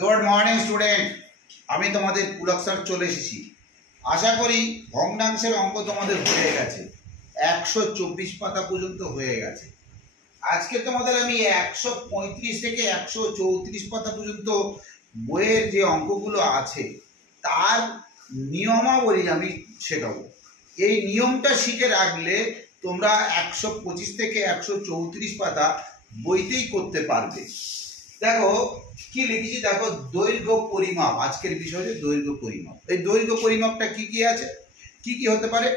Good morning student আমি তোমাদের Pulak sir চলে এসেছি। আশা করি ভগ্নাংশের অঙ্ক তোমাদের হয়ে গেছে, 124 পাতা পর্যন্ত হয়ে গেছে। আজকে তোমাদের আমি 135 থেকে 134 পাতা পর্যন্ত বইয়ের যে অঙ্কগুলো আছে তার নিয়মাবলী আমি শেখাবো। এই নিয়মটা শিখে রাখলে তোমরা 125 থেকে 134 পাতা বইতেই করতে পারবে। দেখো কি লিখেছি, দেখো দৈর্ঘ্য পরিমাপ। আজকের বিষয় হচ্ছে দৈর্ঘ্য পরিমাপ। এই দৈর্ঘ্য পরিমাপটা কি কি আছে, কি কি হতে পারে?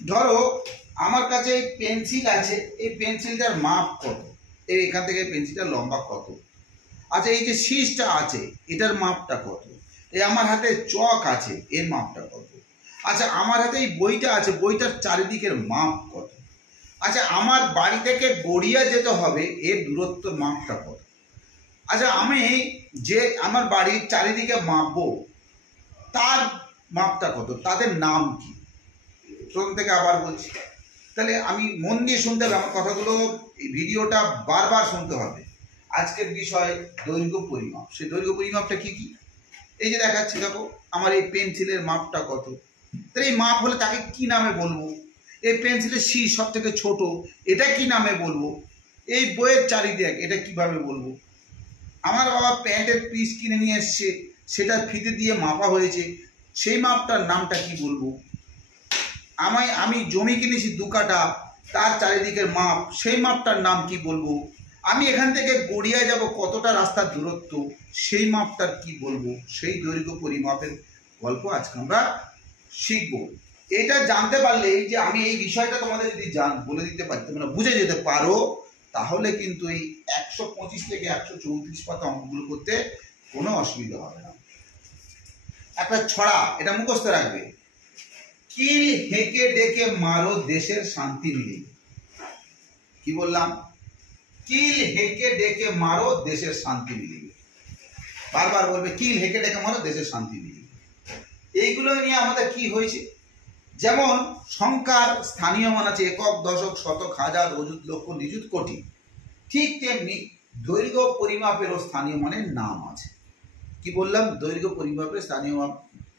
ধরো আমার কাছে এই পেন্সিল আছে, এই পেন্সিলটার মাপ কত, এই এখান থেকে পেন্সিলটার লম্বা কত। আচ্ছা এই যে শীষটা আছে এটার মাপটা কত। এই আমার হাতে চক আছে এর মাপটা কত। আচ্ছা আমার হাতে এই বইটা আছে, বইটার চারিদিকের মাপ কত। আচ্ছা আমার বাড়ি থেকে গড়িয়া যেতে হবে এর দূরত্বর মাপটা কত। আচ্ছা আমি যে আমার বাড়ির চারিদিকে মাপবো তার মাপটা কত, তাদের নাম কি। প্রথম থেকে আবার বলছি, তাহলে আমি মন দিয়ে শুনতে হবে আমার কথাগুলো, এই ভিডিওটা বারবার শুনতে হবে। আজকের বিষয় দৈর্ঘ্য পরিমাপ। সেই দৈর্ঘ্য পরিমাপটা কি কি এই যে দেখাচ্ছি, দেখো আমার এই পেন্সিলের মাপটা কত। তাহলে এই মাপ হলে তাকে কি নামে বলবো। এই পেন্সিলের শীষ সব থেকে ছোট, এটা কি নামে বলবো। এই বইয়ের চারিদিক এটা কিভাবে বলবো। আমার বাবা প্যান্টের পিস কিনে নিয়ে এসছে, সেটা ফিতে দিয়ে মাপা হয়েছে, সেই মাপটার নামটা কি বলবো। আমি জমি কিনেছি 2 কাঠা, তার চারিদিকের মাপ, সেই মাপটার নাম কি বলবো। আমি এখান থেকে গড়িয়া যাব কতটা রাস্তার দূরত্ব, সেই মাপটার কি বলবো। সেই দৈর্ঘ্য পরিমাপের গল্প আজকে আমরা শিখবো। এটা জানতে পারলে যে আমি এই বিষয়টা তোমাদের যদি বলে দিতে পারি, তোমরা বুঝে যেতে পারো, তাহলে কিন্তু এই 125 থেকে 134 পাতা অঙ্কগুলো করতে কোনো অসুবিধা হবে না। একটা ছড়া, এটা মুখস্থ রাখবে। কিল হেঁকে ডেকে মারো দেশের শান্তি মিলিয়ে। কি বললাম? কিল হেঁকে ডেকে মারো দেশের শান্তি মিলিয়ে। বারবার বলবে কিল হেঁকে ডেকে মারো দেশের শান্তি মিলিয়ে। এইগুলো নিয়ে আমাদের কি হয়েছে, যেমন সংখ্যার স্থানীয় মান আছে একক, দশক, শতক, হাজার, অযুত, লক্ষ, নিযুত, কোটি। ঠিক তেমনি দৈর্ঘ্য পরিমাপেরও স্থানীয় মানের নাম আছে। কি বললাম? দৈর্ঘ্য পরিমাপের স্থানীয়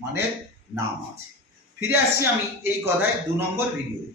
মানের নাম আছে। ফিরে আসছি আমি এই কথায় 2 নম্বর ভিডিওতে।